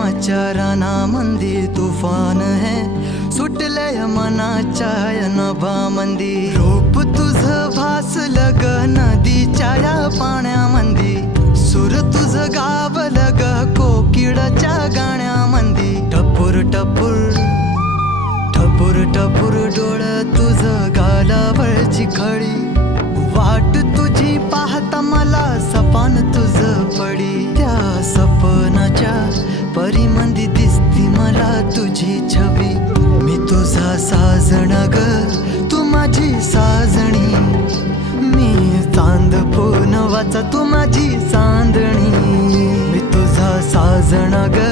प्रेमाच्या रानामंदी तुफान है सुटलय मनाच्या नभामंदी रूप तुझं भासलं ग नदीच्या या पाण्यामंदी सूर तुझं गावलं ग कोकिळाच्या गाण्यामंदी टपूर टपूर टपूर टपूर डोळं तुझं गालावरची खळी वाट तुझी पाहता मला सपान तुझं पडी त्या सपनाच्या परीमंदी दिसती मला तुझी छबी मी तुझा साजण ग तू माझी साजणी मी चांद पूनवाचा तू माझी चांदणी मी तुझा साजण ग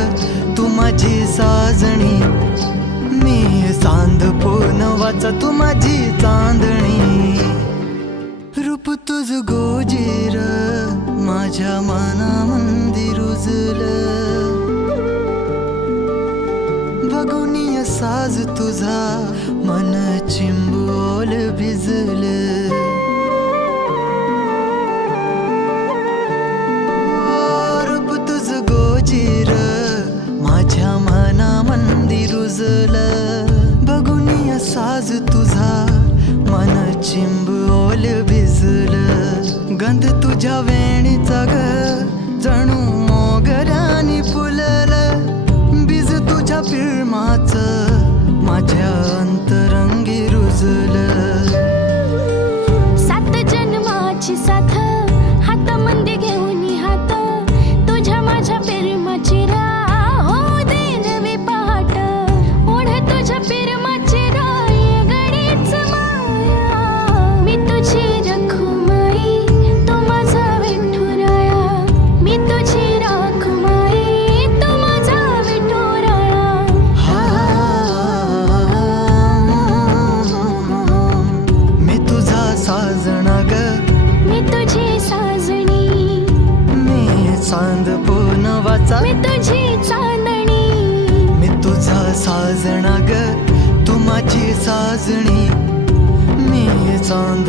तू माझी साजणी मी चांद पूनवाचा तू माझी चांदणी रूप तुझ गोजीर माझ्या मनामंदी रुजलं बघुनिय साज तुझा मन चिंबोल भिजलं रूप तुझ गोजीर माझ्या मनामंदी रुजलं बघुनिय साज तुझा मन चिंबोल भिजलं गंध तुझ्या वेणीचा ग जणू मोगऱ्यानी फुललं बीज तुझ्या प्रेमाचं माझ्या अंतरंगी रुजलं सात जन्माची साथ हातामध्ये घेऊन हात तुझ्या माझ्या प्रेमाची राह हो दे नवी पहाट ओढ तुझ्या प्रेमाची राय गडीच माया मी तुझी रखुमाई तो माझा विठुराया मी तुझी रखुमाई तो माझा विठुराया मी तुझा साजणा ग मी तुझी साजणी मी चांद पूनवाचा मी तुझी चांदणी मी तुझा साजणा ग तू माझी साजणी मी चांद